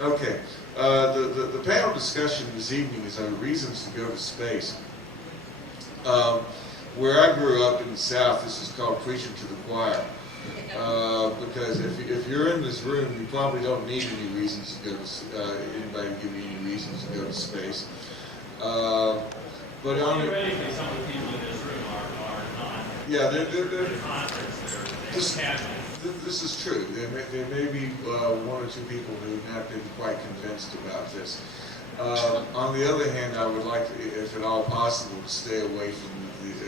Okay. The panel discussion this evening is on reasons to go to space. Where I grew up in the South, this is called preaching to the choir. Because if you're in this room, you probably don't need any reasons to go to, anybody give you any reasons to go to space. But theoretically, some of the people in this room are not. Yeah, they're casual. This is true. There may be one or two people who have not been quite convinced about this. On the other hand, I would like to, if at all possible, to stay away from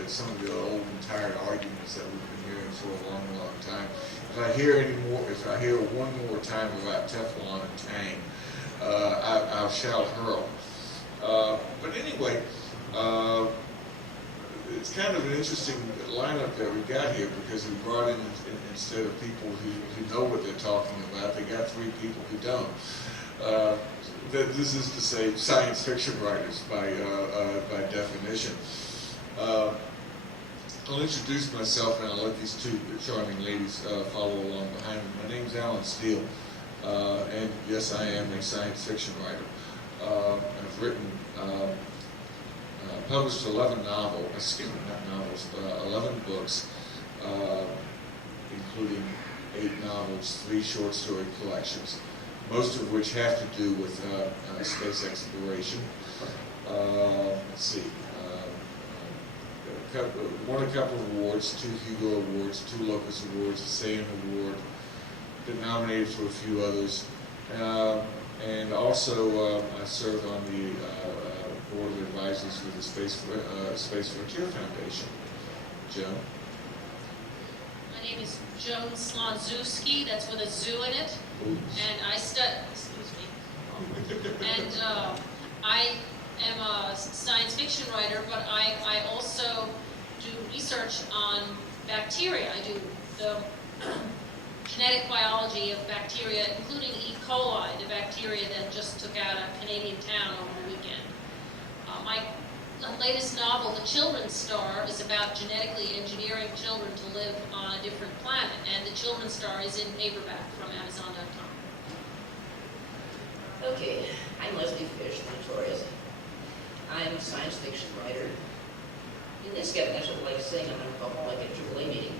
some of the old and tired arguments that we've been hearing for a long, long time. If I hear one more time about Teflon and Tang, I shall hurl. But anyway, it's kind of an interesting lineup that we got here, because we brought in, instead of people who know what they're talking about, they got three people who don't. This is to say science fiction writers by definition. I'll introduce myself and I'll let these two charming ladies follow along behind me. My name's Alan Steele, and yes, I am a science fiction writer. I've written, published 11 novels, 11 books, including 8 novels, 3 short story collections, most of which have to do with space exploration. Let's see. Won a couple of awards, 2 Hugo Awards, 2 Locus Awards, a Saiyan Award, been nominated for a few others, and also I served on the Board of Advisors for the Space Frontier Foundation. Joan? My name is Joan Slonczewski, that's with a zoo in it, Oops. and I excuse me, and I am a science fiction writer, but I also do research on bacteria. I do the genetic biology of bacteria, including E. coli, the bacteria that just took out a Canadian town over the weekend. My latest novel, The Children's Star, is about genetically engineering children to live on a different planet, and The Children's Star is in paperback from Amazon.com. Okay, I'm Leslie Fish, notorious. I'm a science fiction writer. In this sketch, I should like saying I'm an alcoholic at Jubilee meeting.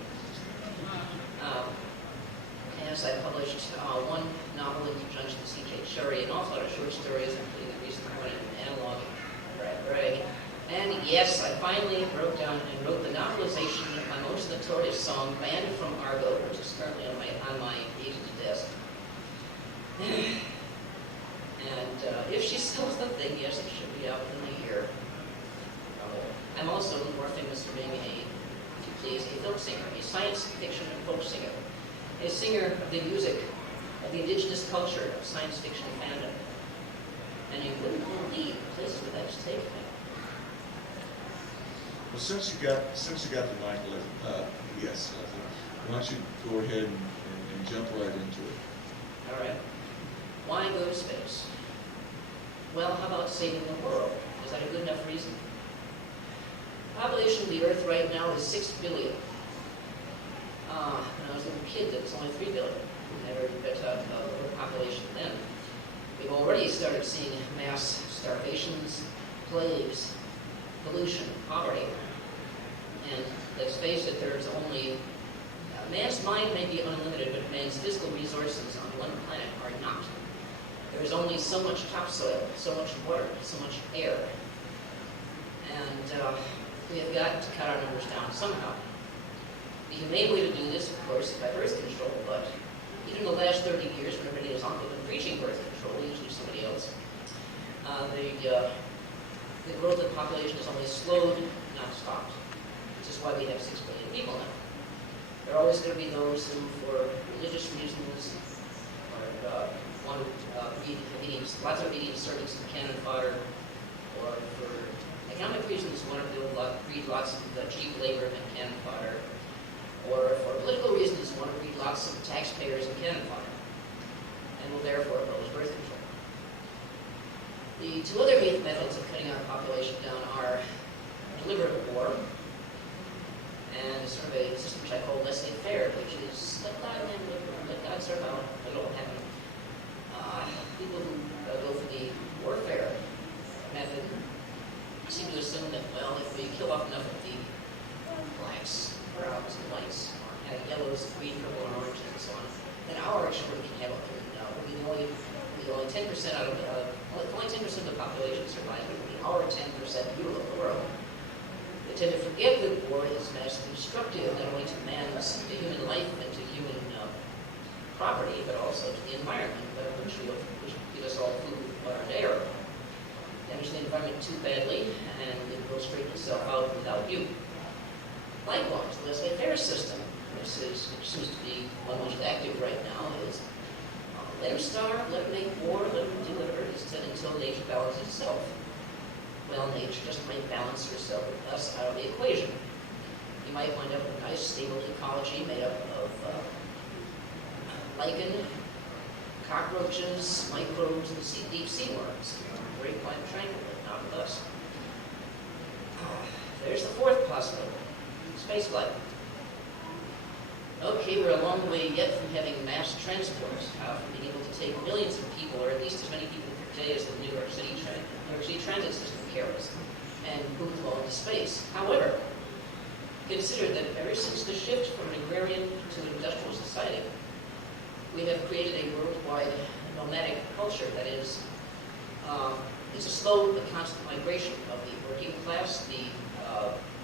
As I published one novel in conjunction with C.J. Cherry, an awful lot of short stories, including the recent one in Analog, Bragg. And yes, I finally broke down and wrote the novelization of my most notorious song, Banned from Argo, which is currently on my agent's desk. And if she sells the thing, yes, it should be out in a year. I'm also more famous for being if you please, a folk singer, a science fiction and folk singer, a singer of the music of the indigenous culture of science fiction fandom. And you wouldn't believe the places where that's taken me. Well, since you got the mic, yes, why don't you go ahead and jump right into it? All right. Why go to space? Well, how about saving the world? Is that a good enough reason? The population of the Earth right now is 6 billion. When I was a little kid, there was only 3 billion. Never bet out the population then. We've already started seeing mass starvations, plagues, pollution, poverty. And let's face it, there's only man's mind may be unlimited, but man's physical resources on one planet are not. There is only so much topsoil, so much water, so much air. And we have got to cut our numbers down somehow. The humane way to do this, of course, is by birth control, but even the last 30 years, when everybody has been preaching birth control, usually somebody else, the growth of the population has only slowed, not stopped, which is why we have 6 billion people now. There are always going to be those who, for religious reasons, want to lots of eating servings of cannon fodder, or for economic reasons want to breed lots of cheap labor and cannon fodder, or for political reasons want to breed lots of taxpayers and cannon fodder, and will therefore oppose birth control. The 2 other methods of cutting our population down are deliberate war, and sort of a system which I call laissez-faire, which is let God sort out, it will happen. People who go for the warfare method seem to assume that, well, if we kill off enough of the blacks, browns, and whites, and yellows, green, purple, and orange, and so on, then our extreme can handle it. We'll be only 10% out of only 10% of the population survives. It will be our 10% rule of the world. They tend to forget that war is massively destructive, not only to man's, to human life and to human property, but also to the environment, which give us all food, water, and air. Damage the environment too badly, and it will straighten itself out without you. Likewise, the Leslie Fish system, which seems to be one most active right now, is let them starve, let them make war, let them do whatever it is until nature balances itself. Well, nature just might balance herself with us out of the equation. You might wind up with a nice, stable ecology made up of lichen, cockroaches, microbes, and deep sea worms. Very quite tranquil, but not with us. There's the fourth possibility, spaceflight. Okay, we're a long way yet from having mass transport, from being able to take millions of people, or at least as many people per day as the New York City transit system carries, and move them all into space. However, consider that ever since the shift from an agrarian to an industrial society, we have created a worldwide nomadic culture that is, it's a slow but constant migration of the working class, the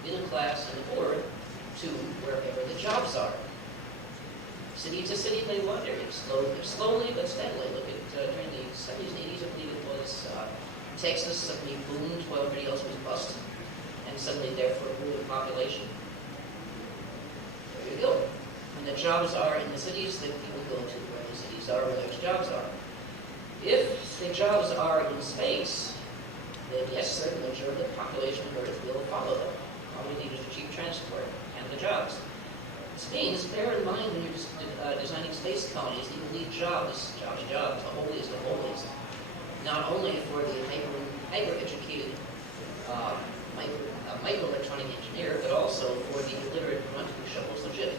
middle class, and the poor to wherever the jobs are. City to city, they wander slowly but steadily. Look at during the 70s and 80s, I believe it was, Texas suddenly boomed while everybody else was bust, and suddenly therefore grew the population. There you go. When the jobs are in the cities, then people go to where the cities are, where those jobs are. If the jobs are in space, then yes, certainly the majority of the population of Earth will follow them. All we need is cheap transport and the jobs. This means, bear in mind when you're designing space colonies, you will need jobs, the holiest of holies. Not only for the hyper-educated microelectronic engineer, but also for the illiterate grunt who shovels the jib.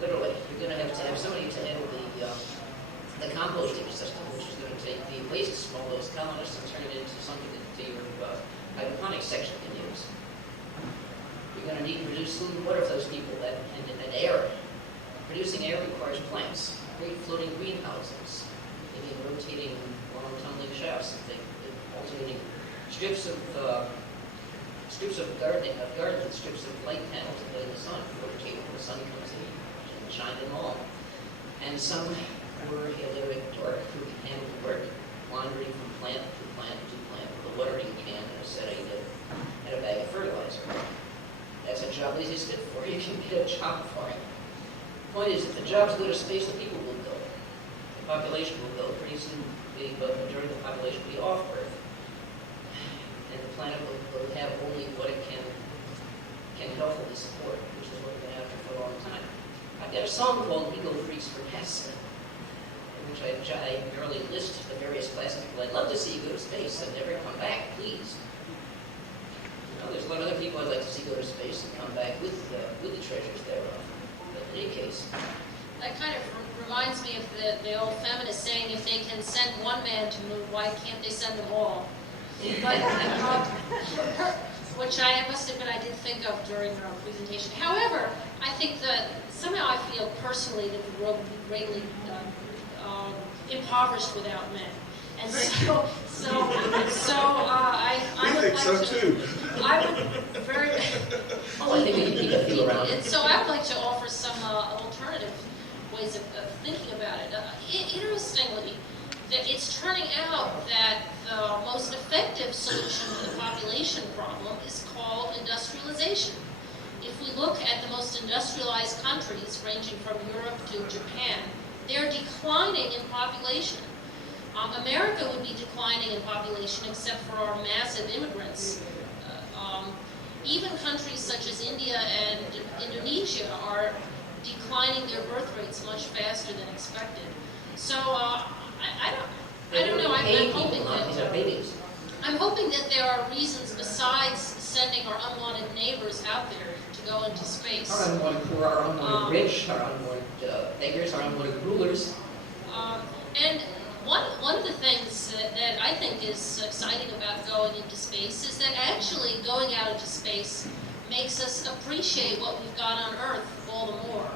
Literally, you're going to have somebody to handle the composting system, which is going to take the wastes from all those colonists and turn it into something that your hydroponics section can use. You're going to need to produce food and water for those people, and air. Producing air requires plants, great floating greenhouses, maybe rotating long tumbling shafts, and alternating strips of garden, strips of light panels that in the sun, rotate when the sun comes in and shine them all. And some poor illiterate dork who can handle the work, wandering from plant to plant to plant with a watering can and a setting and a bag of fertilizer. That's a job that he's fit for. You can get a job for him. The point is, if the jobs go to space, the people will go. The population will go. Pretty soon, the majority of the population will be off Earth. And the planet will have only what it can healthily support, which is what we're going to have for a long time. I've got a song called We Go Freaks for NASA, in which I merely list the various classes of people I'd love to see go to space and never come back, please. There's a lot of other people I'd like to see go to space and come back with the treasures thereof. But in any case, That kind of reminds me of the old feminist saying, if they can send one man to moon, why can't they send them all? But, which I must admit I did think of during our presentation. However, I think that somehow I feel personally that the world would be greatly impoverished without men. And I would like to. I would very. I think we can keep a feel around it. And so I would like to offer some alternative ways of thinking about it. Interestingly, that it's turning out that the most effective solution to the population problem is called industrialization. If we look at the most industrialized countries, ranging from Europe to Japan, they're declining in population. America would be declining in population except for our massive immigrants. Even countries such as India and Indonesia are declining their birth rates much faster than expected. So I don't know. I'm hoping that there are reasons besides sending our unwanted neighbors out there to go into space. Our unwanted poor, our unwanted rich, our unwanted beggars, our unwanted rulers. And One of the things that I think is exciting about going into space is that actually going out into space makes us appreciate what we've got on Earth all the more.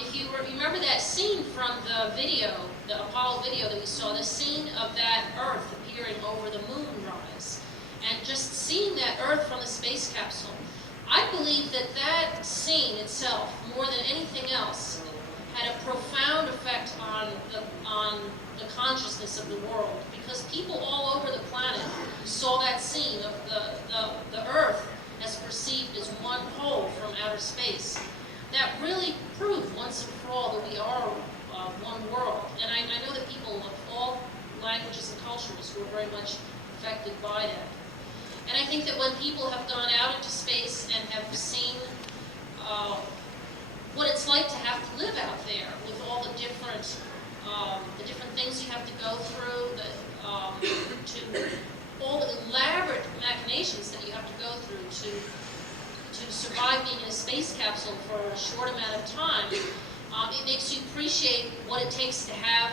If you remember that scene from the video, the Apollo video that we saw, the scene of that Earth appearing over the moonrise, and just seeing that Earth from the space capsule, I believe that that scene itself, more than anything else, had a profound effect on the consciousness of the world, because people all over the planet saw that scene of the Earth as perceived as one whole from outer space. That really proved once and for all that we are one world. And I know that people of all languages and cultures were very much affected by that. And I think that when people have gone out into space and have seen what it's like to have to live out there with all the different things you have to go through, to all the elaborate machinations that you have to go through to survive being in a space capsule for a short amount of time, it makes you appreciate what it takes to have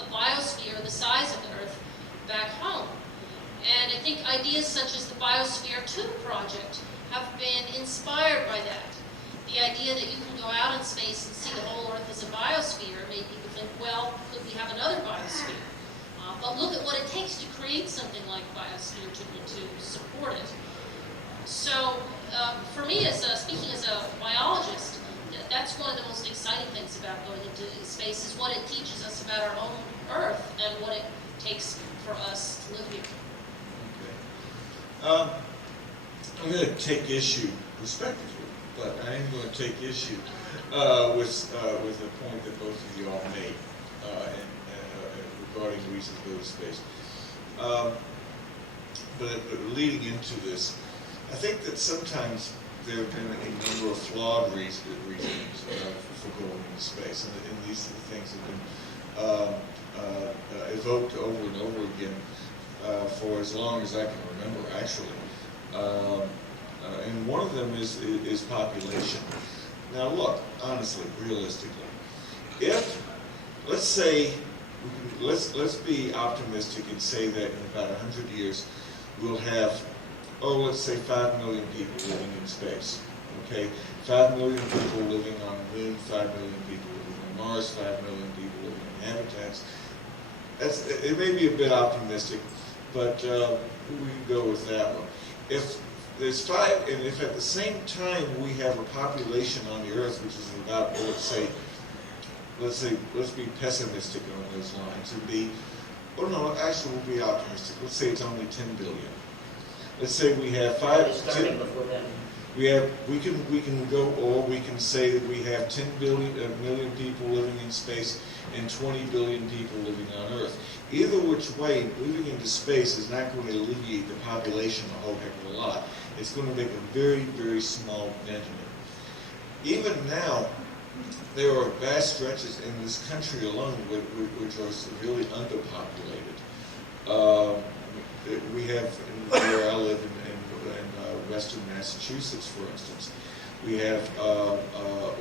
a biosphere the size of the Earth back home. And I think ideas such as the Biosphere 2 project have been inspired by that. The idea that you can go out in space and see the whole Earth as a biosphere made people think, well, could we have another biosphere? But look at what it takes to create something like Biosphere 2 to support it. So, for me, speaking as a biologist, that's one of the most exciting things about going into space, is what it teaches us about our own Earth and what it takes for us to live here. Okay. I'm going to take issue, respectively, but I am going to take issue with the point that both of you all made regarding the reason to go to space. But leading into this, I think that sometimes there have been a number of flawed reasons for going into space, and these things have been evoked over and over again for as long as I can remember, actually. And one of them is population. Now, look, honestly, realistically, if let's say let's be optimistic and say that in about 100 years we'll have, let's say 5 million people living in space. Okay, 5 million people living on the moon, 5 million people living on Mars, 5 million people living in habitats. It may be a bit optimistic, but we can go with that one. If there's 5, and if at the same time we have a population on the Earth which is about, let's be pessimistic on those lines. It'd be, actually we'll be optimistic. Let's say it's only 10 billion. Let's say we have 10. We can go, or we can say that we have 10 million people living in space and 20 billion people living on Earth. Either which way, moving into space is not going to alleviate the population a whole heck of a lot. It's going to make a very, very small dent in it. Even now, there are vast stretches in this country alone which are severely underpopulated. We have, where I live in western Massachusetts, for instance, we have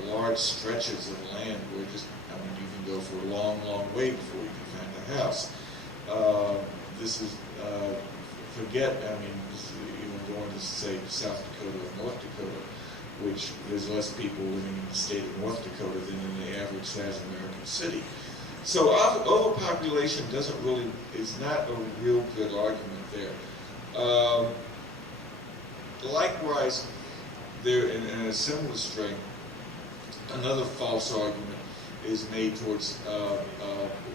large stretches of land where you can go for a long, long way before you can find a house. This is, even going to, say, South Dakota or North Dakota, which there's less people living in the state of North Dakota than in the average size American city. So overpopulation is not a real good argument there. Likewise, there in a similar strain, another false argument is made towards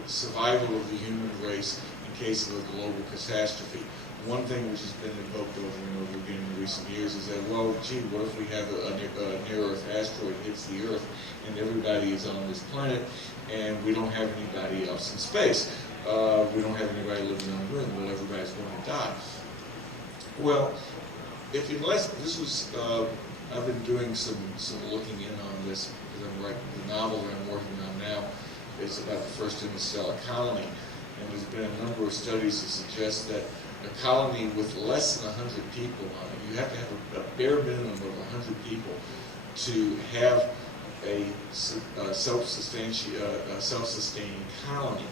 survival of the human race in case of a global catastrophe. One thing which has been invoked over and over again in recent years is that, what if we have a near-Earth asteroid hits the Earth and everybody is on this planet and we don't have anybody else in space? We don't have anybody living on the moon. Well, everybody's going to die. Well, I've been doing some looking in on this because I'm writing the novel that I'm working on now. It's about the first interstellar colony, and there's been a number of studies that suggest that a colony with less than 100 people on it, you have to have a bare minimum of 100 people to have a self-sustaining colony.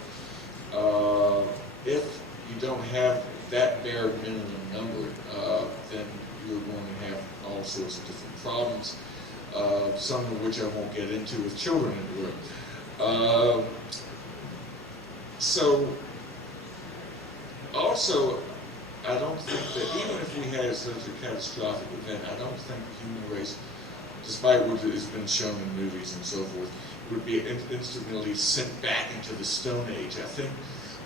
If you don't have that bare minimum number, then you're going to have all sorts of different problems, some of which I won't get into with children in the room. So, also, I don't think that even if we had such a catastrophic event, I don't think the human race, despite what has been shown in movies and so forth, would be instantly sent back into the Stone Age. I think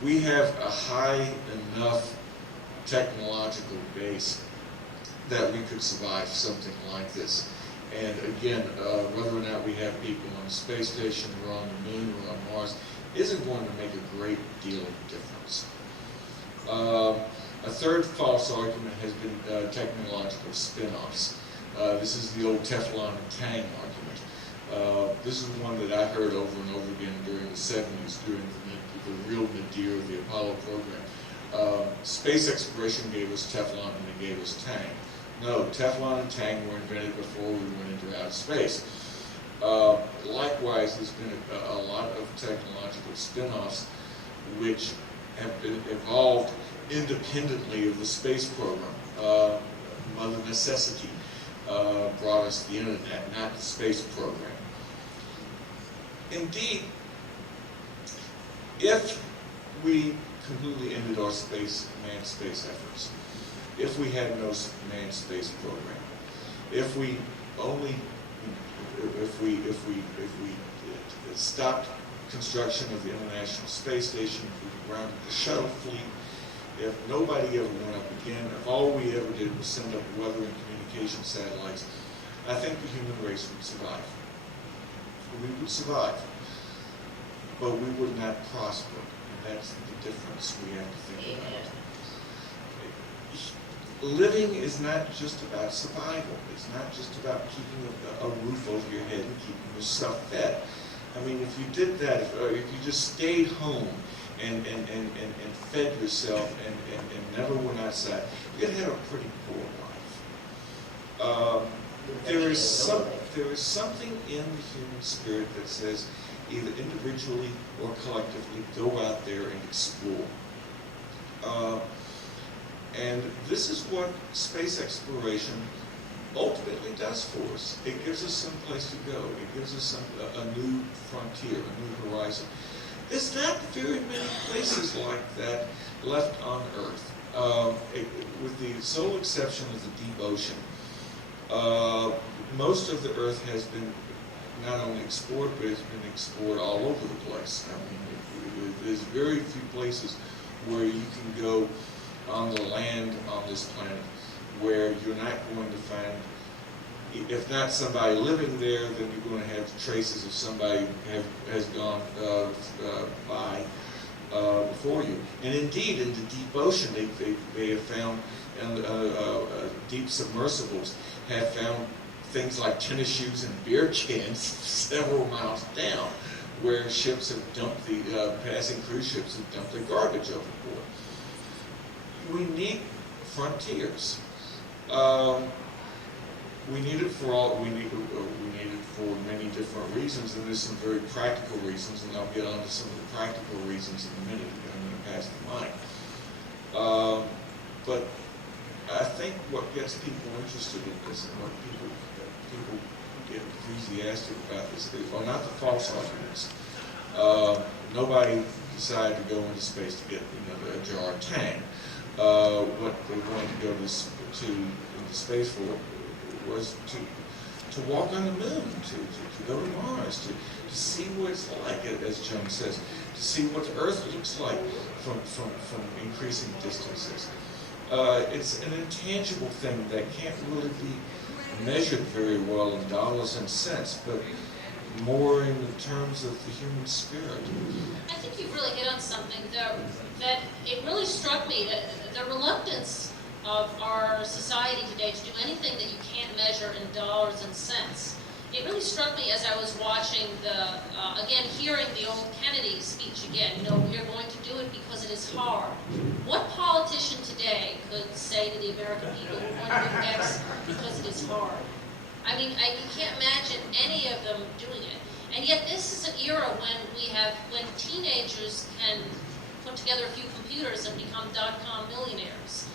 we have a high enough technological base that we could survive something like this. And again, whether or not we have people on the space station or on the moon or on Mars isn't going to make a great deal of difference. A third false argument has been technological spin-offs. This is the old Teflon and Tang argument. This is one that I heard over and over again during the 70s, during the real nadir of the Apollo program. Space exploration gave us Teflon and it gave us Tang. No, Teflon and Tang were invented before we went into outer space. Likewise, there's been a lot of technological spin-offs which have been evolved independently of the space program. Mother necessity brought us the internet, not the space program. Indeed, if we completely ended our manned space efforts, if we had no manned space program, if we stopped construction of the International Space Station, if we grounded the shuttle fleet, if nobody ever went up again, if all we ever did was send up weather and communication satellites, I think the human race would survive. We would survive, but we would not prosper, and that's the difference we have to think about. Living is not just about survival. It's not just about keeping a roof over your head and keeping yourself fed. I mean, if you did that, if you just stayed home and fed yourself and never went outside, you'd have a pretty poor life. There is something in the human spirit that says either individually or collectively go out there and explore. And this is what space exploration ultimately does for us. It gives us some place to go. It gives us a new frontier, a new horizon. There's not very many places like that left on Earth, with the sole exception of the deep ocean. Most of the Earth has been not only explored, but it's been explored all over the place. I mean, there's very few places where you can go on the land on this planet where you're not going to find, if not somebody living there, then you're going to have traces of somebody has gone by before you. And indeed, in the deep ocean, they have found, and deep submersibles have found things like tennis shoes and beer cans several miles down, where ships have dumped passing cruise ships have dumped their garbage overboard. We need frontiers. We need it for many different reasons, and there's some very practical reasons, and I'll get on to some of the practical reasons in a minute, because I'm going to pass the mic. But I think what gets people interested in this, and what people get enthusiastic about this, are not the false arguments. Nobody decided to go into space to get a jar of Tang. What they wanted to go into space for was to walk on the moon, to go to Mars, to see what it's like, as Joan says, to see what the Earth looks like from increasing distances. It's an intangible thing that can't really be measured very well in dollars and cents, but more in the terms of the human spirit. I think you really hit on something that it really struck me, that the reluctance of our society today to do anything that you can't measure in dollars and cents. It really struck me as I was watching again, hearing the old Kennedy speech again, we're going to do it because it is hard. What politician today could say to the American people, we're going to do X because it is hard? I mean, you can't imagine any of them doing it. And yet this is an era when teenagers can put together a few computers and become .com millionaires.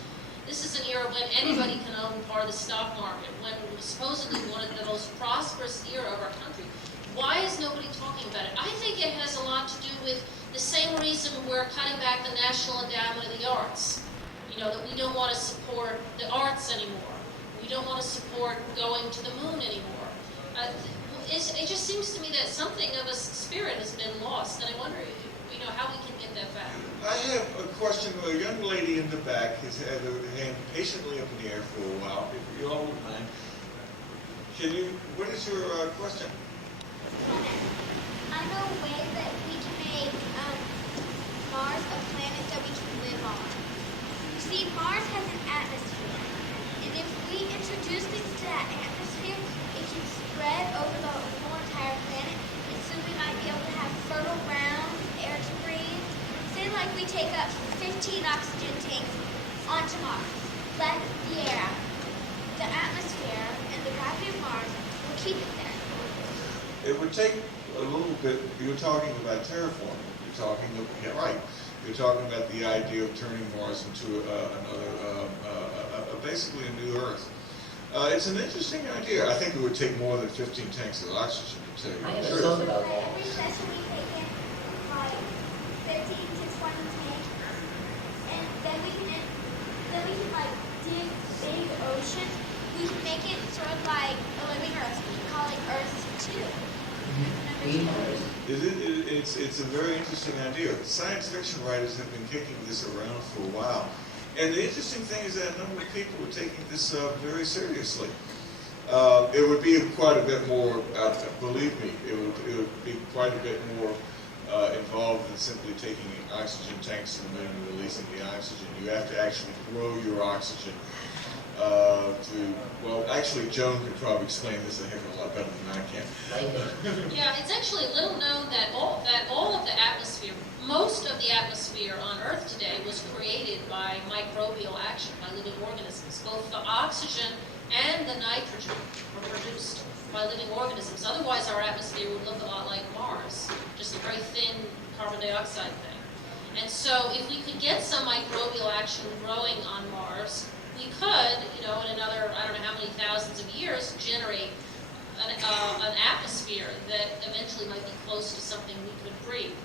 This is an era when anybody can own part of the stock market, when it was supposedly one of the most prosperous era of our country. Why is nobody talking about it? I think it has a lot to do with the same reason we're cutting back the National Endowment of the Arts. You know, that we don't want to support the arts anymore. We don't want to support going to the moon anymore. It just seems to me that something of a spirit has been lost, and I wonder, you know, how we can get that back. I have a question. A young lady in the back has had her hand patiently up in the air for a while. If you all would mind. What is your question? I know a way that we can make Mars a planet that we can live on. You see, Mars has an atmosphere, and if we introduce things to that atmosphere, it can spread over the whole entire planet, and soon we might be able to have fertile ground, air to breathe. Say like we take up 15 oxygen tanks onto Mars, let the air out. The atmosphere and the gravity of Mars will keep it there. It would take a little bit. You're talking about terraforming. You're talking, yeah, right. You're talking about the idea of turning Mars into basically a new Earth. It's an interesting idea. I think it would take more than 15 tanks of oxygen to tell you I the have truth. thought about that. Every session we take in like 15 to 20 tanks, and then we can like dig big oceans. We can make it sort of like a living Earth. We can call it Earth 2. It's a very interesting idea. Science fiction writers have been kicking this around for a while. And the interesting thing is that a number of people are taking this very seriously. It would be quite a bit more, believe me, it would be quite a bit more involved than simply taking oxygen tanks to the moon and releasing the oxygen. You have to actually grow your oxygen well, actually, Joan could probably explain this a heck of a lot better than I can. Yeah, it's actually little known that all of the atmosphere, most of the atmosphere on Earth today was created by microbial action, by living organisms. Both the oxygen and the nitrogen were produced by living organisms. Otherwise, our atmosphere would look a lot like Mars, just a very thin carbon dioxide thing. And so, if we could get some microbial action growing on Mars, we could, you know, in another, I don't know how many thousands of years, generate an atmosphere that eventually might be close to something we could breathe.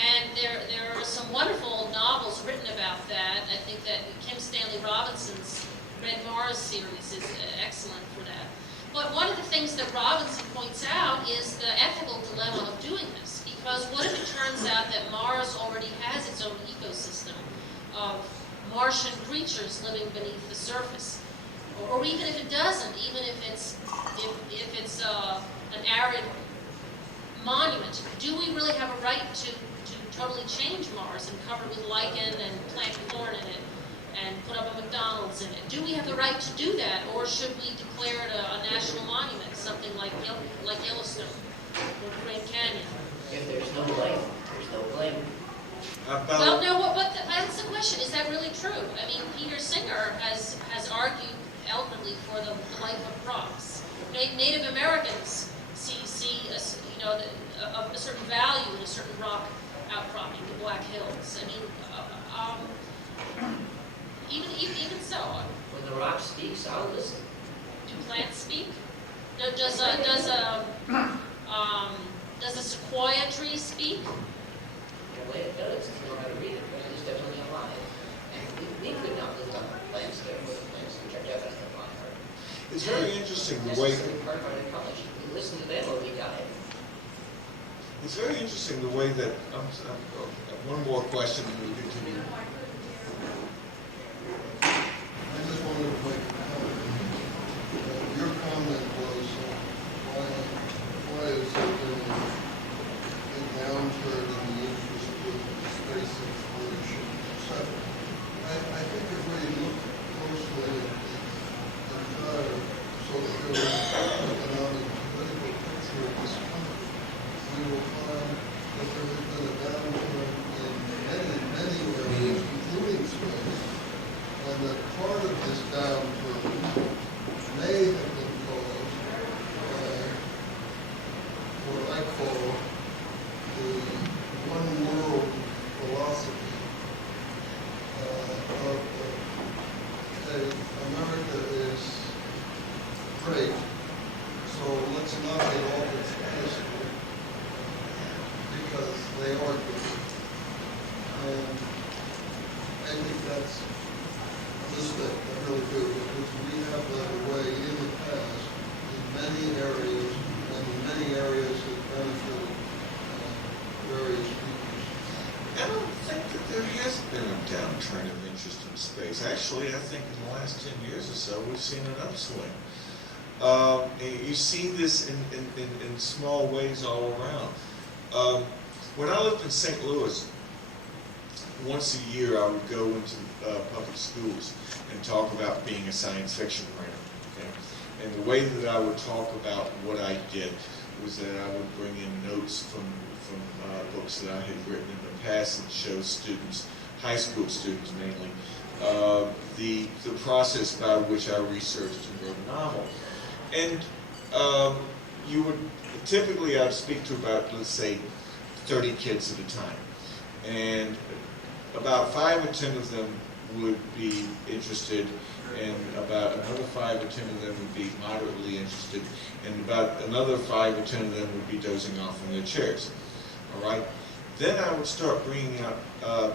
And there are some wonderful novels written about that. I think that Kim Stanley Robinson's Red Mars series is excellent for that. But one of the things that Robinson points out is the ethical dilemma of doing this. Because what if it turns out that Mars already has its own ecosystem of Martian creatures living beneath the surface, or even if it doesn't, even if it's an arid monument, do we really have a right to totally change Mars and cover it with lichen and plant corn in it and put up a McDonald's in it? Do we have the right to do that, or should we declare it a national monument, something like Yellowstone or Grand Canyon? If there's no blame, there's no blame. Well, no, but that's the question. Is that really true? I mean, Peter Singer has argued eloquently for the life of rocks. Native Americans see a certain value in a certain rock outcropping, the Black Hills. I mean, even so. When the rock speaks, I'll listen. Do plants speak? Does a sequoia tree speak? The way it does, if you know how to read it, but it is definitely alive. And we could not live on plants there with the plants which are definitely alive. It's very interesting the way. Necessarily part of our ecology. We listen to them or we die. It's very interesting the way that. One more question and we'll continue. I just wanted to make a comment. Your comment was, why is there a downturn in the interest of space exploration, etc.? I think if we look closely at the entire social, economic, political picture of this country, we will find that there has been a downturn in many areas that's a mistake, I really do, because we have led the way in the past in many areas, and in many areas that benefited various speakers. I don't think that there has been a downturn of interest in space. Actually, I think in the last 10 years or so, we've seen an upswing. You see this in small ways all around. When I lived in St. Louis, once a year I would go into public schools and talk about being a science fiction writer. Okay? And the way that I would talk about what I did was that I would bring in notes from books that I had written in the past and show students, high school students mainly, the process by which I researched and wrote a novel. And you would, typically I would speak to about, let's say, 30 kids at a time. And about 5 or 10 of them would be interested, and about another 5 or 10 of them would be moderately interested, and about another 5 or 10 of them would be dozing off in their chairs. All right? Then I would start bringing out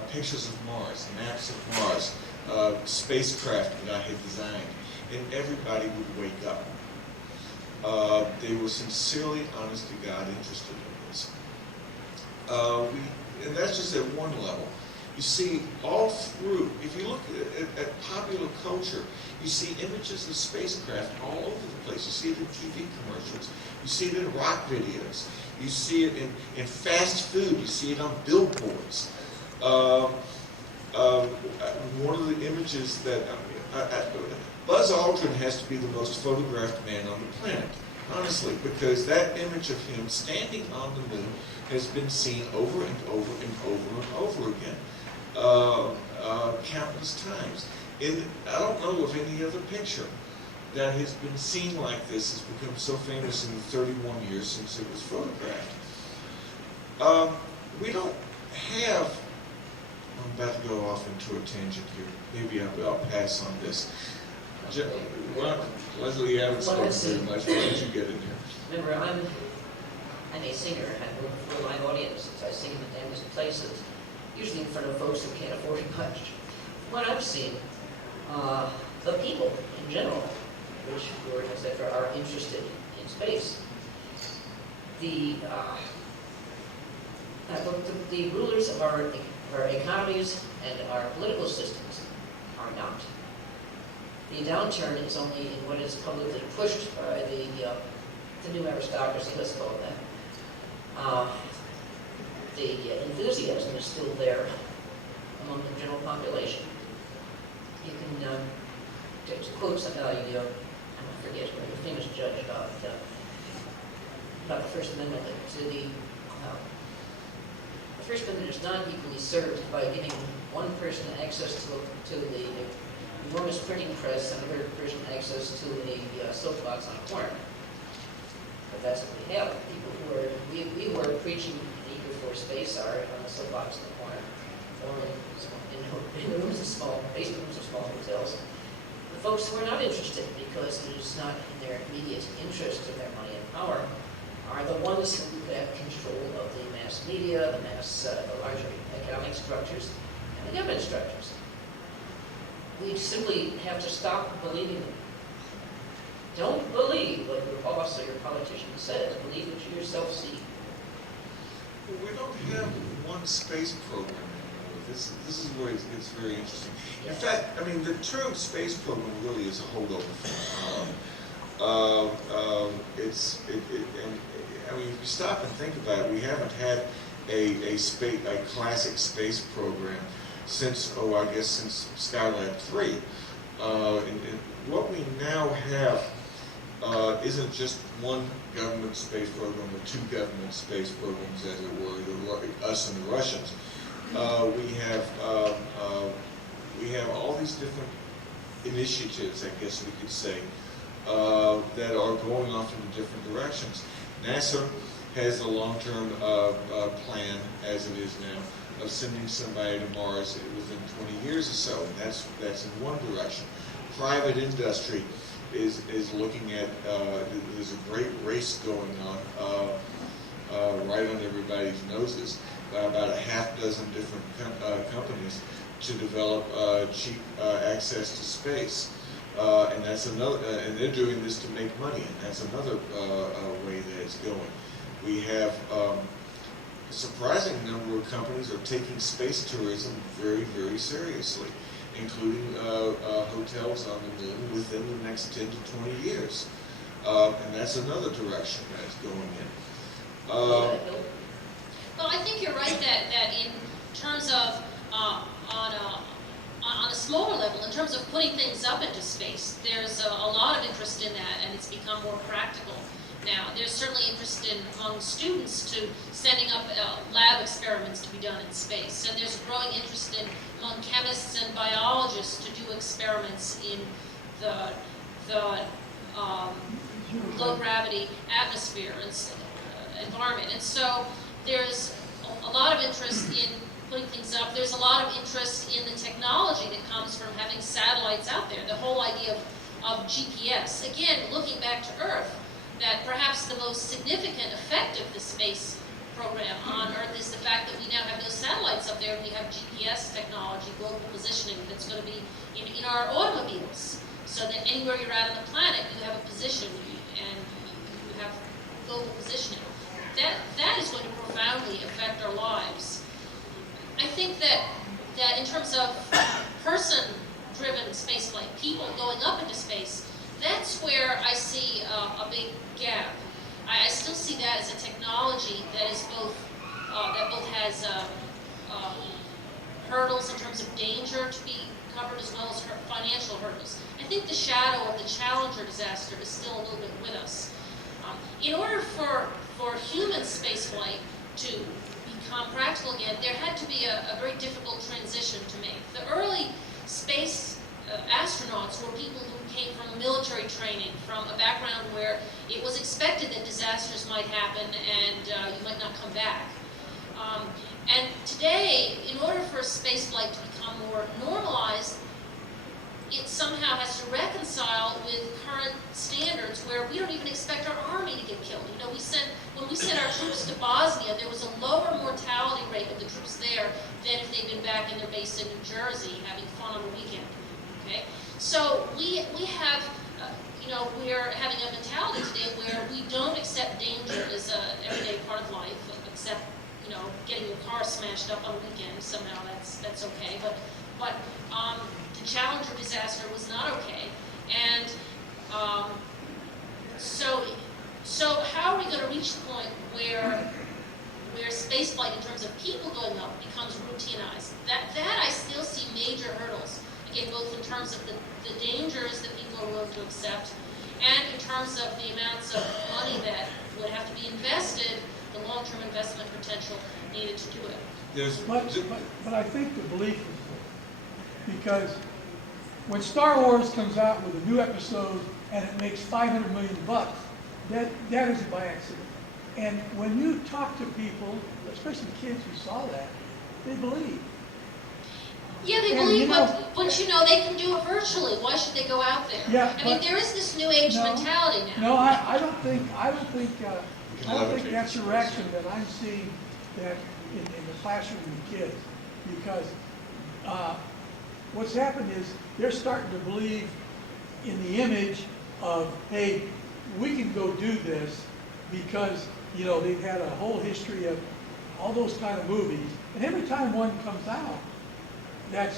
pictures of Mars, maps of Mars, spacecraft that I had designed, and everybody would wake up. They were sincerely, honest to God, interested in this. And that's just at one level. You see, all through, if you look at popular culture, you see images of spacecraft all over the place. You see it in TV commercials. You see it in rock videos. You see it in fast food. You see it on billboards. One of the images that, Buzz Aldrin has to be the most photographed man on the planet, honestly, because that image of him standing on the moon has been seen over and over and over and over again, countless times. I don't know of any other picture that has been seen like this has become so famous in the 31 years since it was photographed. We don't have, I'm about to go off into a tangent here. Maybe I'll pass on this. Leslie, you haven't spoken very much. Why don't you get in here? Remember, I'm a singer. I work for a live audience. I sing in the damnedest places, usually in front of folks who can't afford much. What I've seen, the people in general, which, etc., are interested in space. The rulers of our economies and our political systems are not. The downturn is only in what is publicly pushed by the new aristocracy, let's call it that. The enthusiasm is still there among the general population. You can to quote somebody, I forget, a famous judge about the First Amendment. The First Amendment is not equally served by giving one person access to the enormous printing press and another person access to a soapbox on a corner. But that's what we have. People who are preaching the eager for space are on the soapbox in the corner, or in rooms of small, basements of small hotels. The folks who are not interested because it is not in their immediate interest in their money and power are the ones who have control of the mass media, the larger economic structures, and the government structures. We simply have to stop believing them. Don't believe what your boss or your politician says. Believe what you yourself see. Well, we don't have one space program anymore. This is where it gets very interesting. In fact, I mean, the term space program really is a holdover from I mean, if you stop and think about it, we haven't had a classic space program since, I guess since Skylab 3. And what we now have isn't just one government space program or two government space programs, as it were, us and the Russians. We have all these different initiatives, I guess we could say, that are going off in different directions. NASA has a long-term plan, as it is now, of sending somebody to Mars within 20 years or so, and that's in one direction. Private industry is looking at, there's a great race going on right on everybody's noses by about a half dozen different companies to develop cheap access to space. And that's another, and they're doing this to make money, and that's another way that it's going. We have a surprising number of companies are taking space tourism very, very seriously, including hotels on the moon within the next 10 to 20 years. And that's another direction that it's going in. Well, I think you're right that in terms of on a smaller level, in terms of putting things up into space, there's a lot of interest in that, and it's become more practical now. There's certainly interest among students to setting up lab experiments to be done in space, and there's a growing interest among chemists and biologists to do experiments in the low gravity atmosphere and environment. And so there's a lot of interest in putting things up. There's a lot of interest in the technology that comes from having satellites out there. The whole idea of GPS. Again, looking back to Earth, that perhaps the most significant effect of the space program on Earth is the fact that we now have those satellites up there, and we have GPS technology, global positioning, that's going to be in our automobiles, so that anywhere you're at on the planet, you have a position, and you have global positioning. That is going to profoundly affect our lives. I think that in terms of person-driven spaceflight, people going up into space, that's where I see a big gap. I still see that as a technology that is both has hurdles in terms of danger to be covered, as well as financial hurdles. I think the shadow of the Challenger disaster is still a little bit with us. In order for human spaceflight to become practical again, there had to be a very difficult transition to make. The early space astronauts were people who came from military training, from a background where it was expected that disasters might happen and you might not come back. And today, in order for spaceflight to become more normalized, it somehow has to reconcile with current standards where we don't even expect our army to get killed. You know, when we sent our troops to Bosnia, there was a lower mortality rate of the troops there than if they'd been back in their base in New Jersey having fun on the weekend. Okay, so we have, we're having a mentality today where we don't accept danger as an everyday part of life, except getting your car smashed up on a weekend. Somehow that's okay, but the Challenger disaster was not okay, and so how are we going to reach the point where spaceflight, in terms of people going up, becomes routinized? That I still see major hurdles. Again, both in terms of the dangers that people are willing to accept, and in terms of the amounts of money that would have to be invested, the long-term investment potential needed to do it. But I think the belief is there. Because when Star Wars comes out with a new episode and it makes $500 million, that isn't by accident. And when you talk to people, especially kids who saw that, they believe. Yeah, they believe, but they can do it virtually. Why should they go out there? Yeah, I mean, there is this new age mentality now. No, I don't think that's the direction that I'm seeing that in the classroom with kids, because what's happened is they're starting to believe in the image of, hey, we can go do this because they've had a whole history of all those kind of movies, and every time one comes out that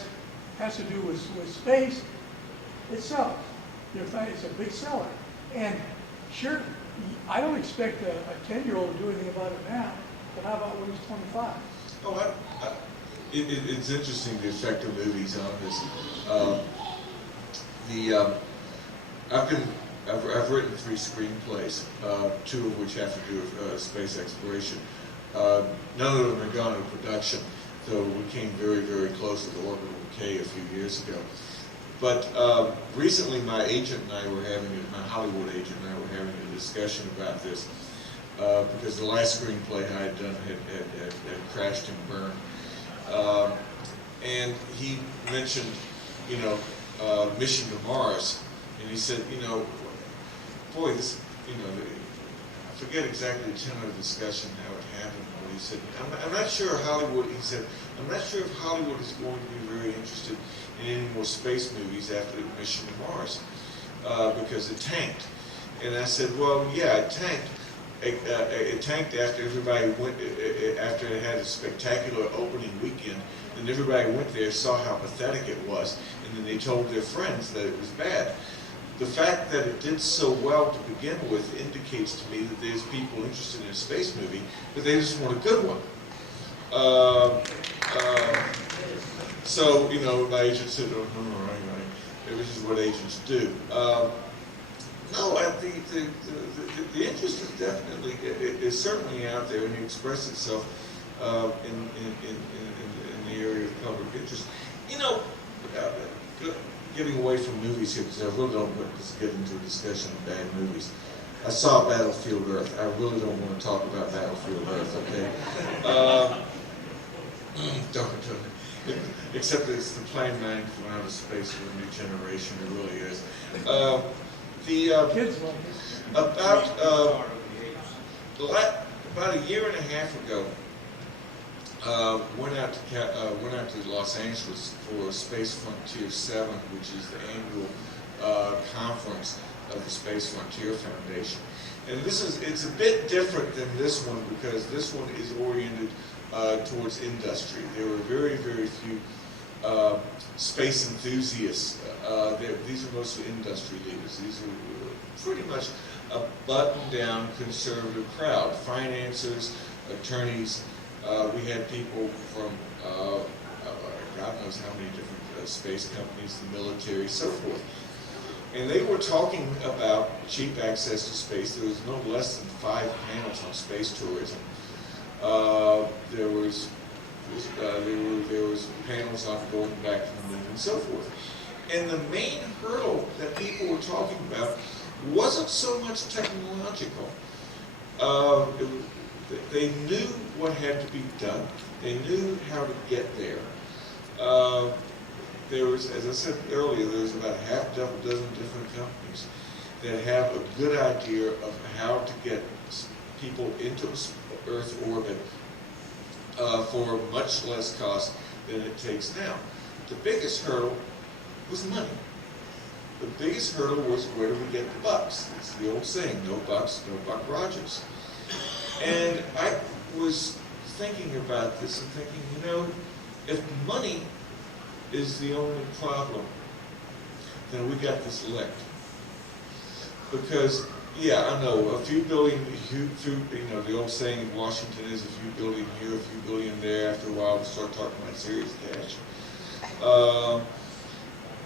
has to do with space, it sells. It's a big seller, and sure, I don't expect a 10-year-old to do anything about it now, but how about when he's 25? Oh, it's interesting the effect of movies on this. I've written 3 screenplays, 2 of which have to do with space exploration. None of them have gone into production, though we came very, very close to the orbital decay a few years ago. But recently, my agent and I were my Hollywood agent and I were having a discussion about this, because the last screenplay I had done had crashed and burned. And he mentioned, Mission to Mars, and he said, boy, this, I forget exactly the tenor of the discussion, how it happened, but he He said, I'm not sure Hollywood, he said, I'm not sure if Hollywood is going to be very interested in any more space movies after the mission to Mars, because it tanked. And I said, well, yeah, it tanked. It tanked after everybody went, after it had a spectacular opening weekend, and everybody went there, saw how pathetic it was, and then they told their friends that it was bad. The fact that it did so well to begin with indicates to me that there's people interested in a space movie, but they just want a good one. So, you know, my agent said, oh, no, right. This is what agents do. No, I think the interest is definitely, is certainly out there, and it expresses itself in the area of public interest. You know, getting away from movies here, because I really don't want to get into a discussion of bad movies. I saw Battlefield Earth. I really don't want to talk about Battlefield Earth, okay? Except that it's the plane man from outer space for a new generation. It really is. Kids love it. About a year and a half ago, went out to Los Angeles for Space Frontier 7, which is the annual conference of the Space Frontier Foundation. And it's a bit different than this one, because this one is oriented towards industry. There were very, very few space enthusiasts. These are mostly industry leaders. These are pretty much a button-down conservative crowd. Financiers, attorneys. We had people from God knows how many different space companies, the military, so forth. And they were talking about cheap access to space. There was no less than 5 panels on space tourism. There was panels on going back to the moon and so forth. And the main hurdle that people were talking about wasn't so much technological. They knew what had to be done. They knew how to get there. There was, as I said earlier, there's about a dozen different companies that have a good idea of how to get people into Earth orbit for much less cost than it takes now. The biggest hurdle was money. The biggest hurdle was, where do we get the bucks? It's the old saying, no bucks, no Buck Rogers. And I was thinking about this and thinking, you know, if money is the only problem, then we got this licked. Because, yeah, I know, a few billion, you know, the old saying in Washington is a few billion here, a few billion there. After a while, we start talking about serious cash.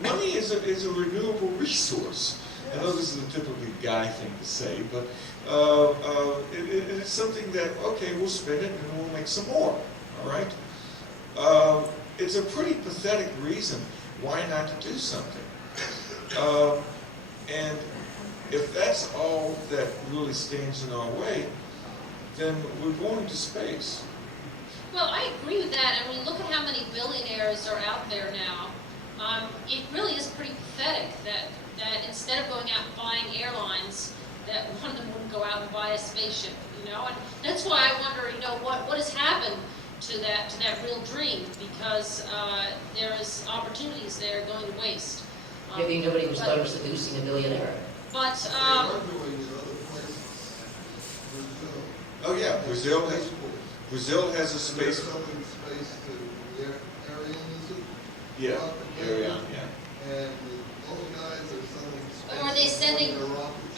Money is a renewable resource. I know this is a typically guy thing to say, but it's something that, okay, we'll spend it and we'll make some more, all right? It's a pretty pathetic reason why not to do something. And if that's all that really stands in our way, then we're going to space. Well, I agree with that, and when you look at how many billionaires are out there now, it really is pretty pathetic that instead of going out and buying airlines, that one of them wouldn't go out and buy a spaceship, you know? And that's why I wonder, you know, what has happened to that real dream, because there is opportunities there going to waste. Maybe nobody was ever seducing a billionaire. But oh yeah, Brazil has a space. Selling space to Ariane, is it? Yeah, Ariane, yeah. And those guys are selling space. Or are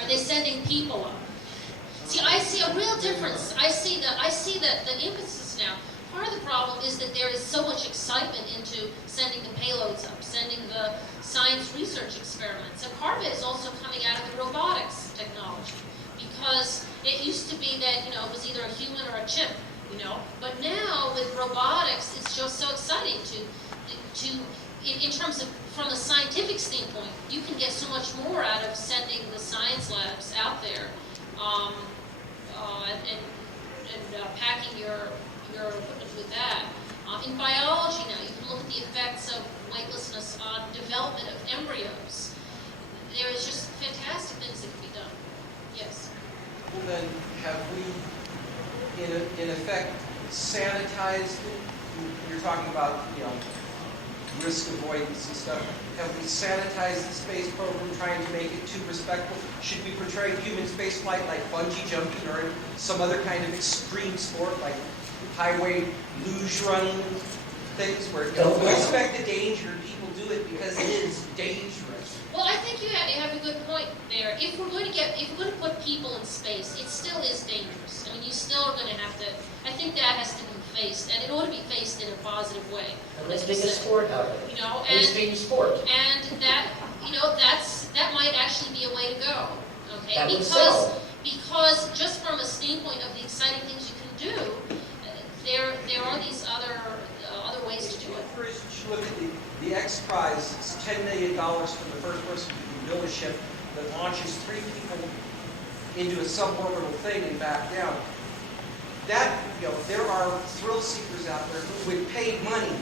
they sending people up? See, I see a real difference. I see the emphasis now. Part of the problem is that there is so much excitement into sending the payloads up, sending the science research experiments. And part of it is also coming out of the robotics technology. Because it used to be that, you know, it was either a human or a chip, you know. But now with robotics, it's just so exciting in terms of, from a scientific standpoint, you can get so much more out of sending the science labs out there and packing your equipment with that. In biology now, you can look at the effects of weightlessness on development of embryos. There is just fantastic things that can be done. Yes. Well, then have we, in effect, sanitized it? You're talking about, risk avoidance and stuff. Have we sanitized the space program, trying to make it too respectful? Should we portray human spaceflight like bungee jumping or some other kind of extreme sport like highway luge running things where we expect the danger and people do it because it is dangerous? Well, I think you have a good point there. If we're going to put people in space, it still is dangerous. I mean, you still are going to have to. I think that has to be faced, and it ought to be faced in a positive way. And let's make a sport out of it. And extreme sport. And that, that might actually be a way to go. Okay, That would sell. because just from a standpoint of the exciting things you can do, there are these other ways to do it. First, you should look at the X Prize. It's $10 million for the first person to build a ship that launches 3 people into a suborbital thing and back down. That, there are thrill seekers out there who would pay money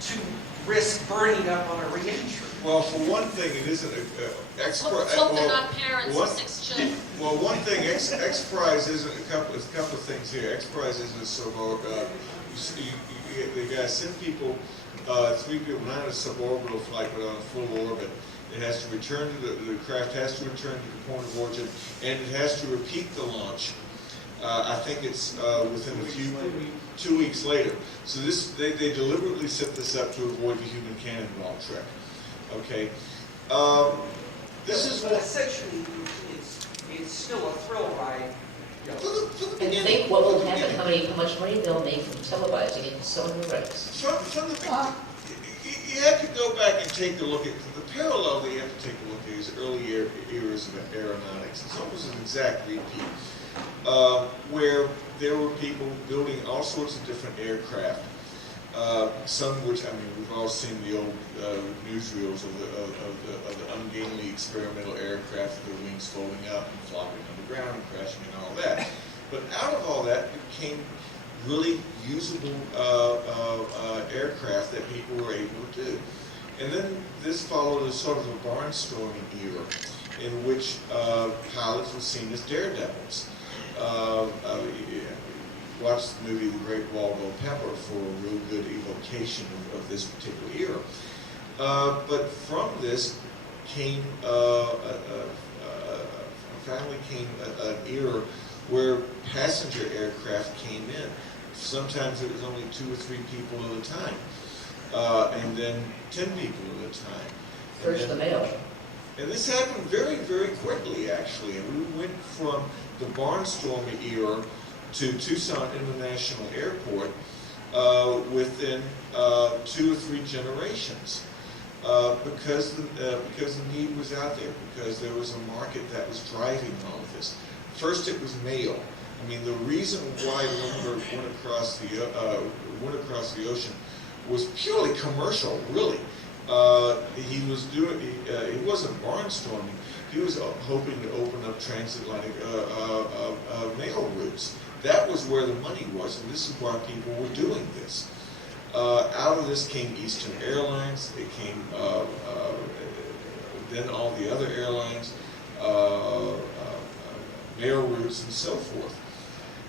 to risk burning up on a re-entry. Well, for one thing, it isn't Let's hope they're not parents of 6 children. Well, one thing, X Prize isn't a couple of things here. X Prize isn't so the guy send people, 3 people, not a suborbital flight, but on a full orbit. It has to return to the craft has to return to the point of origin, and it has to repeat the launch. I think it's within 2 weeks later. So they deliberately set this up to avoid the human cannonball trick. Okay. This is But essentially, it's still a thrill ride. And think what will happen, how much money they'll make from televising it and selling the rights. From the you have to go back and take a look at the parallel that you have to take a look at is early eras of aeronautics. It's almost an exact repeat, where there were people building all sorts of different aircraft. Some which, I mean, we've all seen the old newsreels of the ungainly experimental aircraft with their wings folding up and flopping on the ground and crashing and all that. But out of all that came really usable aircraft that people were able to do. And then this followed a sort of a barnstorming era in which pilots were seen as daredevils. Watch the movie The Great Waldo Pepper for a real good evocation of this particular era. But from this came, finally came an era where passenger aircraft came in. Sometimes it was only 2 or 3 people at a time, and then 10 people at a time. First the mail. And this happened very, very quickly, actually. And we went from the barnstorming era to Tucson International Airport within 2 or 3 generations, because the need was out there, because there was a market that was driving all of this. First, it was mail. I mean, the reason why Lindbergh went across the ocean was purely commercial, really. He wasn't barnstorming. He was hoping to open up transatlantic mail routes. That was where the money was, and this is why people were doing this. Out of this came Eastern Airlines. It came then all the other airlines, mail routes, and so forth.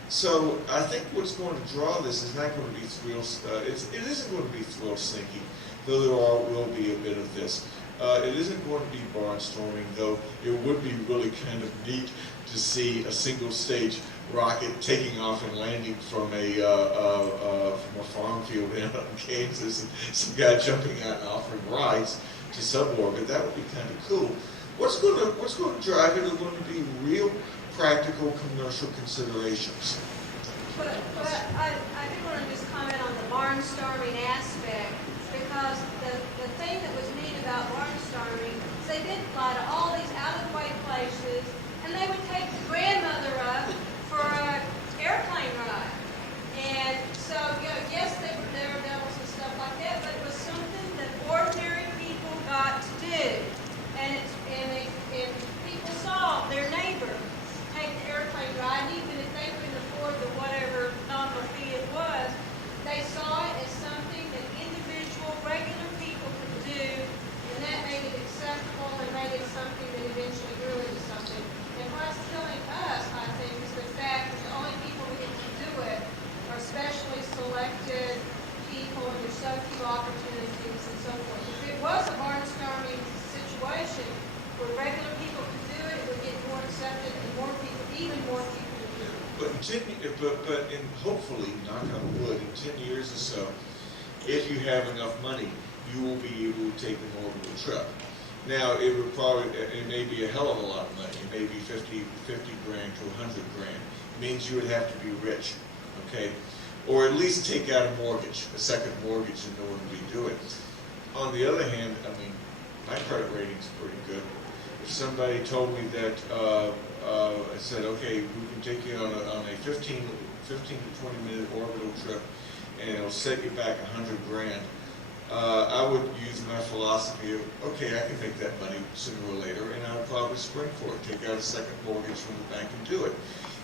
So I think what's going to draw this is not going to be it isn't going to be thrill-seeking, though there will be a bit of this. It isn't going to be barnstorming, though it would be really kind of neat to see a single-stage rocket taking off and landing from a farm field in Kansas, and some guy jumping out and offering rides to suborbit. That would be kind of cool. What's going to drive it are going to be real practical commercial considerations. But I do want to just comment on the barnstorming aspect, because the thing that was neat about barnstorming is they did fly to all these out-of-the-way places, and they would take the grandmother up for an airplane ride. And so, yes, they were daredevils and stuff like that, but it was something that ordinary people got to do. And people saw their neighbor take the airplane ride, and even if they couldn't afford the whatever nominal fee it was, they saw it as something that individual, regular people could do, and that made it acceptable and made it something that eventually grew into something. And what I but hopefully, knock on wood, in 10 years or so, if you have enough money, you will be able to take an orbital trip. Now, it may be a hell of a lot of money. It may be 50 grand to 100 grand. It means you would have to be rich, okay? Or at least take out a mortgage, a second mortgage in order to do it. On the other hand, I mean, my credit rating's pretty good. If somebody told me that, I said, okay, we can take you on a 15 to 20 minute orbital trip, and it'll set you back 100 grand. I would use my philosophy of, okay, I can make that money sooner or later, and I would probably spring for it, take out a second mortgage from the bank and do it.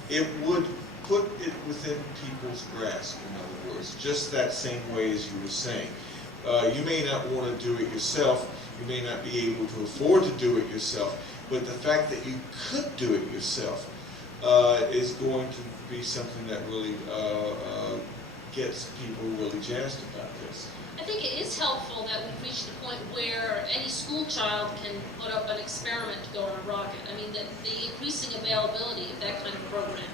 It would put it within people's grasp, in other words, just that same way as you were saying. You may not want to do it yourself, you may not be able to afford to do it yourself, but the fact that you could do it yourself is going to be something that really gets people really jazzed about this. I think it is helpful that we've reached the point where any school child can put up an experiment to go on a rocket. I mean, the increasing availability of that kind of program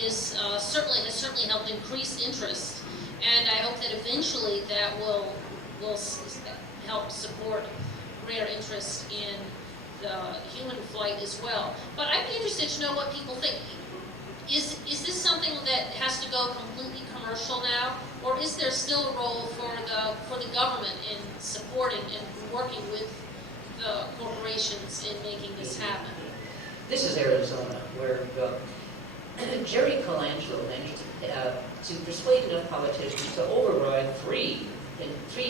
has certainly helped increase interest, and I hope that eventually that will help support greater interest in the human flight as well. But I'd be interested to know what people think. Is this something that has to go completely commercial now, or is there still a role for the government in supporting and working with the corporations in making this happen? This is Arizona, where Jerry Colangelo managed to persuade enough politicians to override three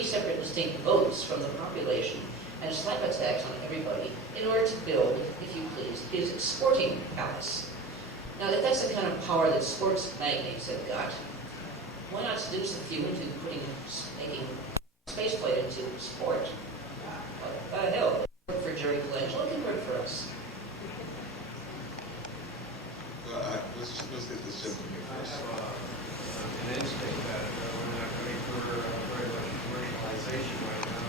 separate distinct votes from the population and slap a tax on everybody in order to build, if you please, his sporting palace. Now, if that's the kind of power that sports magnates have got, why not seduce a few into making spaceflight into sport? Hell, it worked for Jerry Colangelo, it can work for us. Let's get this gentleman here I first. have an instinct that we're not ready for very much commercialization right now,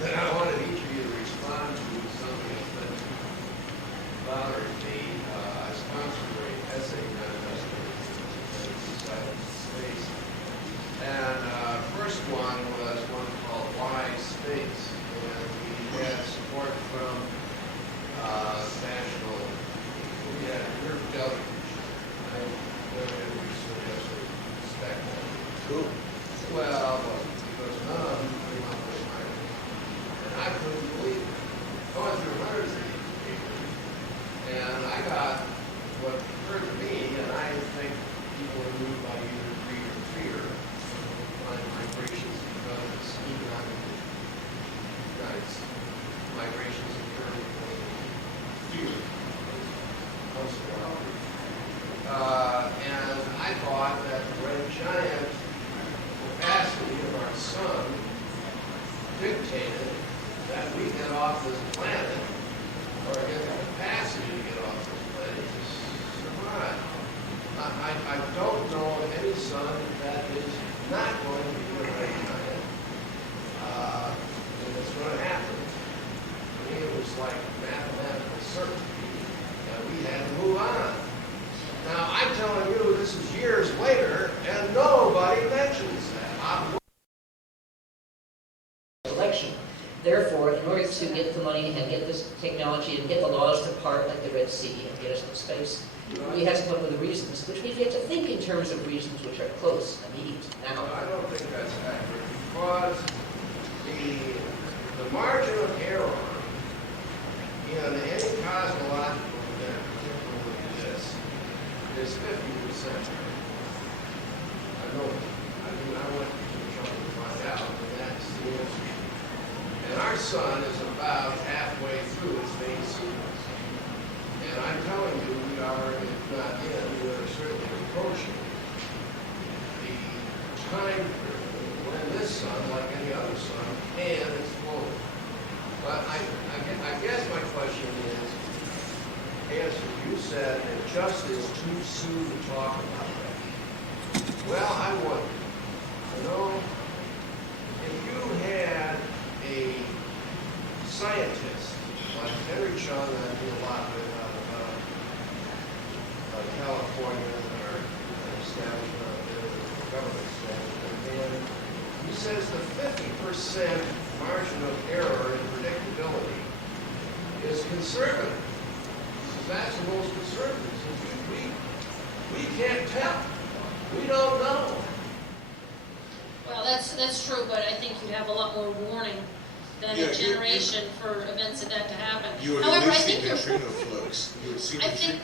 but I wanted each of you to respond to something that's been bothering me. I sponsored an essay contest in Society of Space, and first one was one called Why Space, and we had support from national. We had delegation. Cool. Well, because none of them really want to play my game. And I couldn't believe it. Going through hundreds of these papers, and I got what occurred to me, and I think people are moved by either greed or fear on migrations because it's economically nice. Migrations occur because of fear. And I thought that the red giant capacity of our sun dictated that we get off this planet, or get the capacity to get off this planet to survive. I don't know of any sun that is not going to be a red giant, and it's going to happen. To me, it was like mathematical certainty that we had to move on. Now, I'm telling you, this is years later, and nobody mentions that. Election. Therefore, in order to get the money and get this technology and get the laws to part like the Red Sea and get us to space, we have to come up with the reasons, which means we have to think in terms of reasons which are close, immediate, now. I don't think that's accurate, because the margin of error in any cosmological event, particularly this, is 50%. I know it. I went to the trouble to find out, and that's the answer. And our sun is about halfway through its main sequence. And I'm telling you, we are, if not in, we are certainly approaching the time period when this sun, like any other sun, can explode. But I guess my question is, answer, you said it just is too soon to talk about that. Well, I wonder, if you had a scientist like Henry Chung, I do a lot with California and our establishment out there, the government establishment, and he says the 50% margin of error in predictability is conservative. He says that's the most conservative. He says we can't tell. We don't know. Well, that's true, but I think you'd have a lot more warning than a generation for events of that to happen. You would However, at I least see think neutrino flux. You would see I think-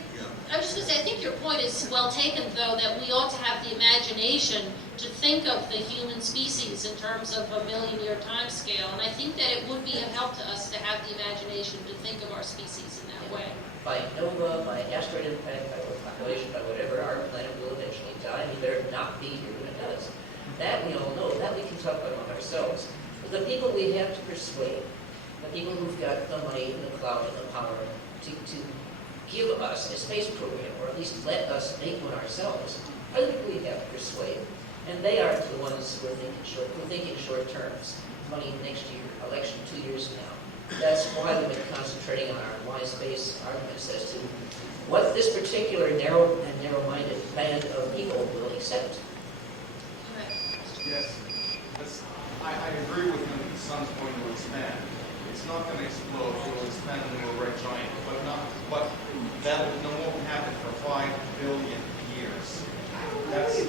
I was just going to say, I think your point is well taken, though, that we ought to have the imagination to think of the human species in terms of a million-year time scale, and I think that it would be a help to us to have the imagination to think of our species in that way. By nova, by asteroid impact, by population, by whatever, our planet will eventually die. I mean, there not be here when it does. That we all know. That we can talk about among ourselves. But the people we have to persuade, the people who've got the money and the clout and the power to give us a space program, or at least let us make one ourselves, are the people we have to persuade. And they are the ones who are thinking short terms. Money next year, election 2 years from now. That's why we've been concentrating on our wise space arguments as to what this particular narrow-minded band of people will accept. Yes, I agree with him. The sun's going to expand. It's not going to explode. It will expand into a red giant, but that won't happen for 5 billion years. That's a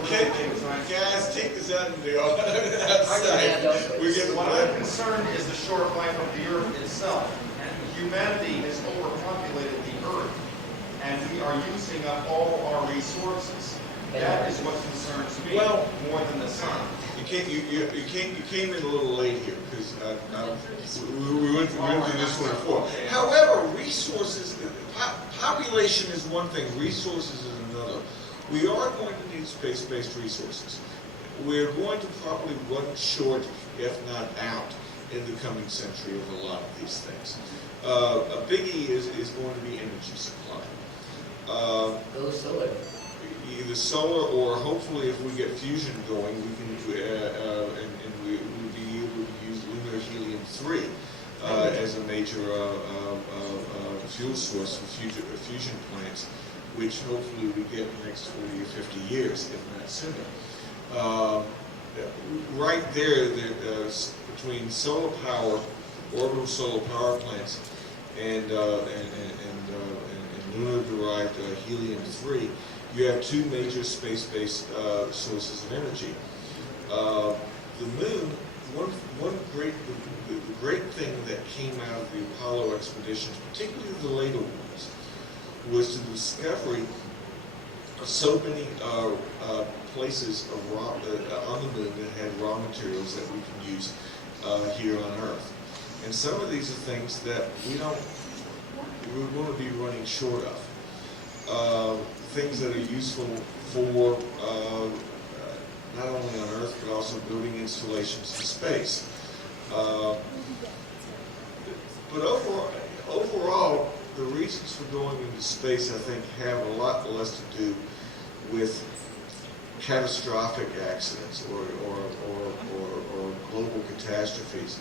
Okay, really big time. guys, take this out in the outside. We're getting What I'm concerned is the short life of the Earth itself. And humanity has overpopulated the Earth, and we are using up all our resources. That is what concerns me more than the sun. You came in a little late here because we went through this one before. However, resources, population is one thing, resources is another. We are going to need space-based resources. We're going to probably run short, if not out, in the coming century of a lot of these things. A biggie is going to be energy supply. Go solar. Either solar or hopefully if we get fusion going, we can and we'll be able to use lunar helium-3 as a major fuel source for fusion plants, which hopefully we get in the next 40 or 50 years, if not sooner. Right there, between solar power, orbital solar power plants, and lunar-derived helium-3, you have two major space-based sources of energy. The moon, the great thing that came out of the Apollo expeditions, particularly the later ones, was the discovery of so many places on the moon that had raw materials that we can use here on Earth. And some of these are things that we're going to be running short of. Things that are useful for not only on Earth but also building installations in space. But overall, the reasons for going into space, I think, have a lot less to do with catastrophic accidents or global catastrophes,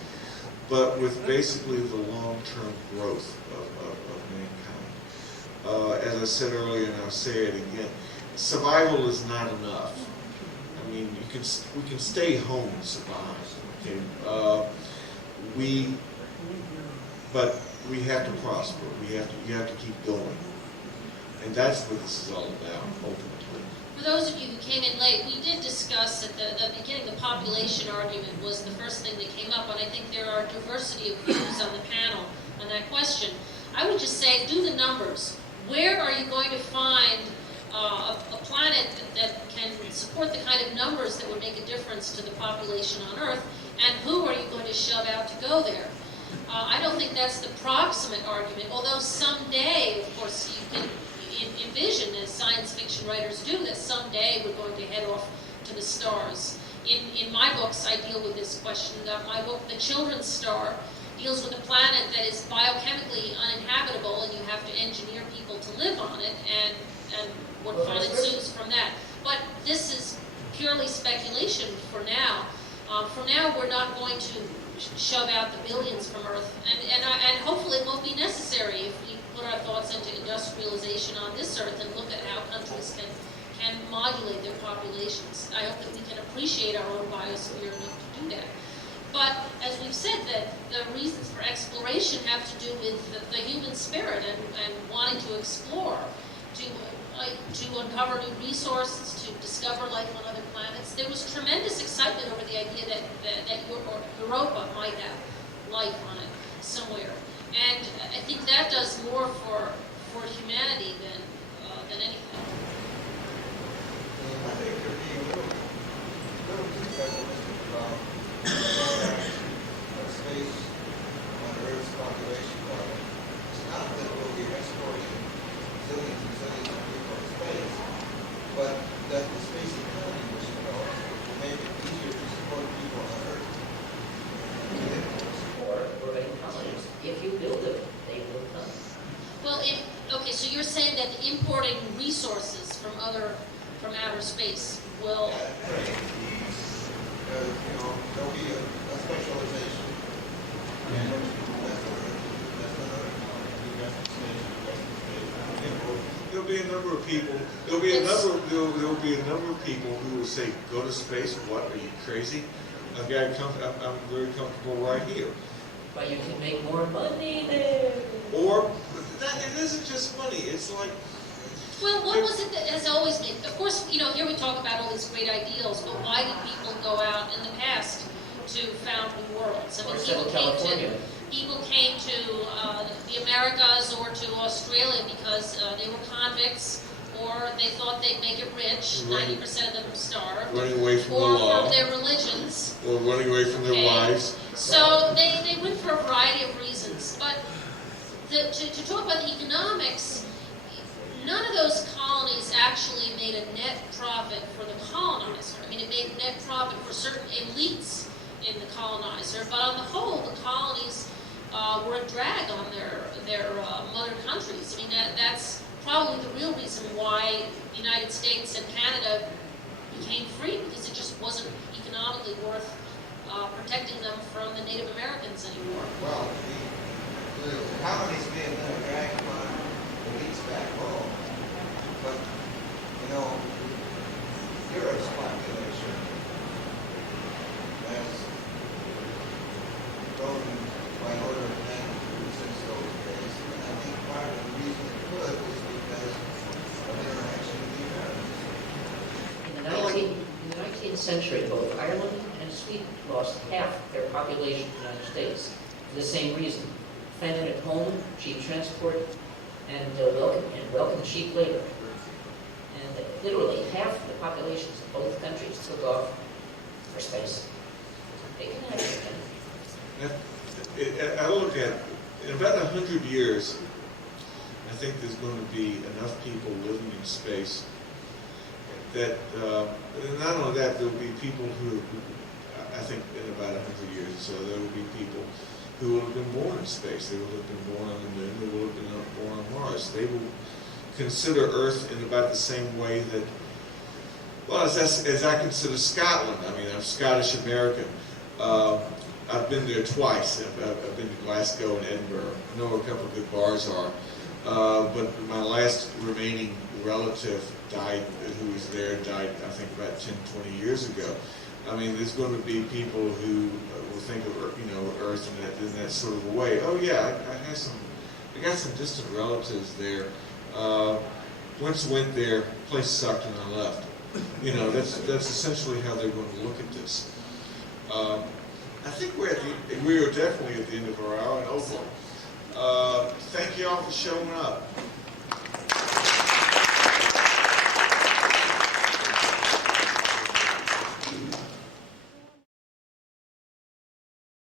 but with basically the long-term growth of mankind. As I said earlier, and I'll say it again, survival is not enough. I mean, we can stay home and survive. Okay? But we have to prosper. You have to keep going, and that's what this is all about, ultimately. For those of you who came in late, we did discuss at the beginning the population argument was the first thing that came up, and I think there are a diversity of views on the panel on that question. I would just say, do the numbers. Where are you going to find a planet that can support the kind of numbers that would make a difference to the population on Earth, and who are you going to shove out to go there? I don't think that's the proximate argument, although someday, of course, you can envision, as science fiction writers do, that someday we're going to head off to the stars. In my books, I deal with this question. My book, The Children's Star, deals with a planet that is biochemically uninhabitable, and you have to engineer people to live on it, and what fun ensues from that. But this is purely speculation for now. For now, we're not going to shove out the billions from Earth, and hopefully it won't be necessary. If we put our thoughts into industrialization on this earth and look at how countries can modulate their populations. I hope that we can appreciate our own biosphere enough to do that. But as we've said, that the reasons for exploration have to do with the human spirit and wanting to explore, to uncover new resources, to discover life on other planets. There was tremendous excitement over the idea that Europa might have life on it somewhere. And I think that does more for humanity than anything. I think they're being a little too pessimistic about space on Earth's population level. It's not that we'll be exporting zillions and zillions of people to space, but that the space economy will develop to make it easier to support people on Earth. Or urban colonies. If you build them, they will come. Well, okay, so you're saying that importing resources from outer space will. There'll be a specialization. And that's another There'll be a number of people. There'll be a number of people who will say, "Go to space? What? Are you crazy? I'm very comfortable right here." But you can make more money there. Or it isn't just money. It's like. Well, what was it that has always been? Of course, here we talk about all these great ideals, but why did people go out in the past to found new worlds? I mean, people came to the Americas or to Australia because they were convicts, or they thought they'd make it rich. 90% of them starved. Running away from the or law. from their religions. Or running away from their wives. So they went for a variety of reasons. But to talk about the economics, none of those colonies actually made a net profit for the colonizer. I mean, it made net profit for certain elites in the colonizer, but on the whole, the colonies were a drag on their mother countries. I mean, that's probably the real reason why the United States and Canada became free, because it just wasn't economically worth protecting them from the Native Americans anymore. Well, the colonies may have been a drag on elites back home, but, Europe's population has grown by order of magnitude since those days, and I think part of the reason it could is because of interaction with the Americans. In the 19th century, both Ireland and Sweden lost half their population to the United States for the same reason. Famine at home, cheap transport, and welcome cheap labor. And literally half the populations of both countries took off for space. They can have it. I look at, in about 100 years, I think there's going to be enough people living in space that, not only that, there will be people who, I think in about 100 years or so, there will be people who will have been born in space. They will have been born on the moon. They will have been born on Mars. They will consider Earth in about the same way that, well, as I consider Scotland. I mean, I'm Scottish American. I've been there twice. I've been to Glasgow and Edinburgh. I know where a couple of good bars are. But my last remaining relative who was there, died, I think, about 10, 20 years ago. I mean, there's going to be people who will think of Earth in that sort of a way. Oh yeah, I got some distant relatives there. Once went there, place sucked and I left. That's essentially how they're going to look at this. I think we are definitely at the end of our hour and over. Thank you all for showing up.